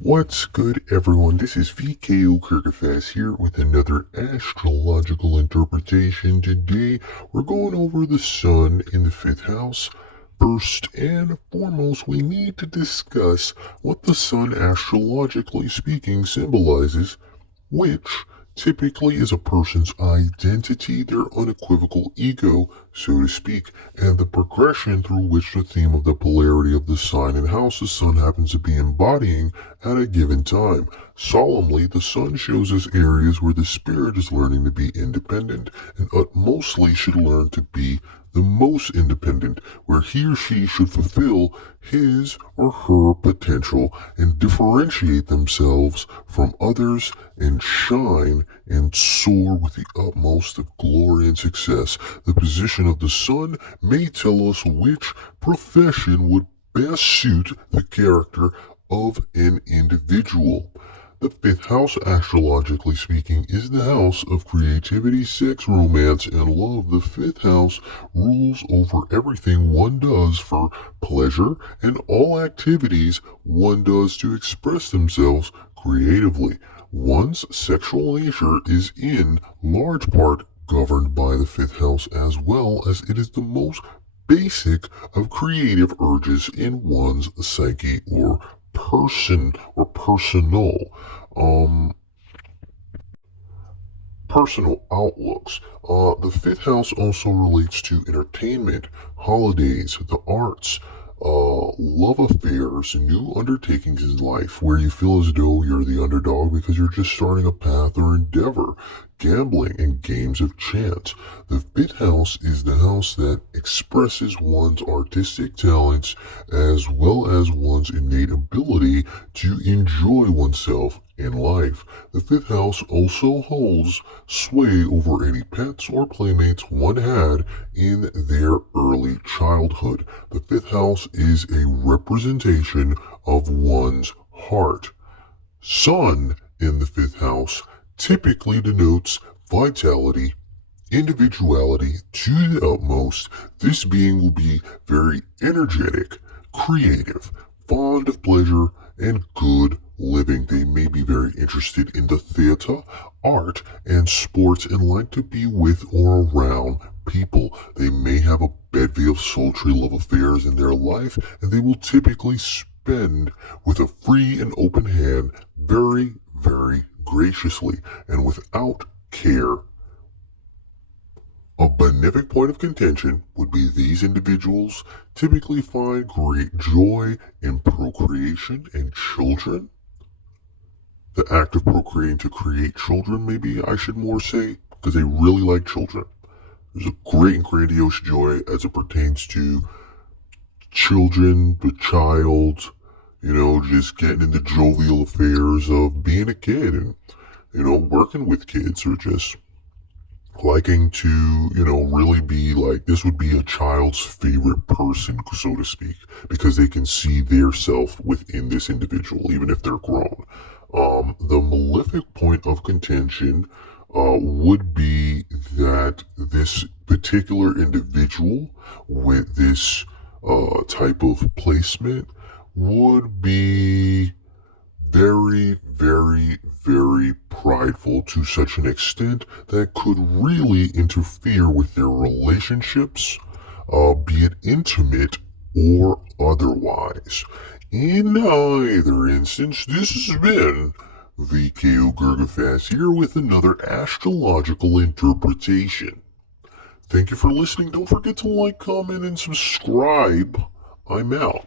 What's good, everyone? This is V.K.O. here with another astrological interpretation. Today, we're going over the sun in the fifth house. First and foremost, we need to discuss what the sun, astrologically speaking, symbolizes, which typically is a person's identity, their unequivocal ego, so to speak, and the progression through which the theme of the polarity of the sign and house the sun happens to be embodying at a given time. Solemnly, the sun shows us areas where the spirit is learning to be independent and mostly should learn to be the most independent, where he or she should fulfill his or her potential and differentiate themselves from others and shine and soar with the utmost of glory and success. The position of the sun may tell us which profession would best suit the character of an individual. The fifth house, astrologically speaking, is the house of creativity, sex, romance, and love. The fifth house rules over everything one does for pleasure and all activities one does to express themselves creatively. One's sexual nature is in large part governed by the fifth house, as well as it is the most basic of creative urges in one's psyche or person or um personal outlooks. The fifth house also relates to entertainment, holidays, the arts, love affairs, new undertakings in life where you feel as though you're the underdog because you're just starting a path or endeavor, gambling, and games of chance. The fifth house is the house that expresses one's artistic talents as well as one's innate ability to enjoy oneself in life. The fifth house also holds sway over any pets or playmates one had in their early childhood. The fifth house is a representation of one's heart. Sun in the fifth house typically denotes vitality, individuality to the utmost. This being will be very energetic, creative, fond of pleasure, and good living. They may be very interested in the theater, art, and sports and like to be with or around people. They may have a bevy of sultry love affairs in their life, and they will typically spend with a free and open hand very, very graciously and without care. A benefic point of contention would be these individuals typically find great joy in procreation and children. The act of procreating to create children, maybe I should more say, because they really like children. There's a great and grandiose joy as it pertains to children, the child, just getting into jovial affairs of being a kid and, working with kids or just liking to, really be like, this would be a child's favorite person, so to speak, because they can see their self within this individual, even if they're grown. The malefic point of contention would be that this particular individual with this type of placement would be very, very, very prideful to such an extent that could really interfere with their relationships, be it intimate or otherwise. In either instance, this has been V.K.O. here with another astrological interpretation. Thank you for listening. Don't forget to like, comment, and subscribe. I'm out.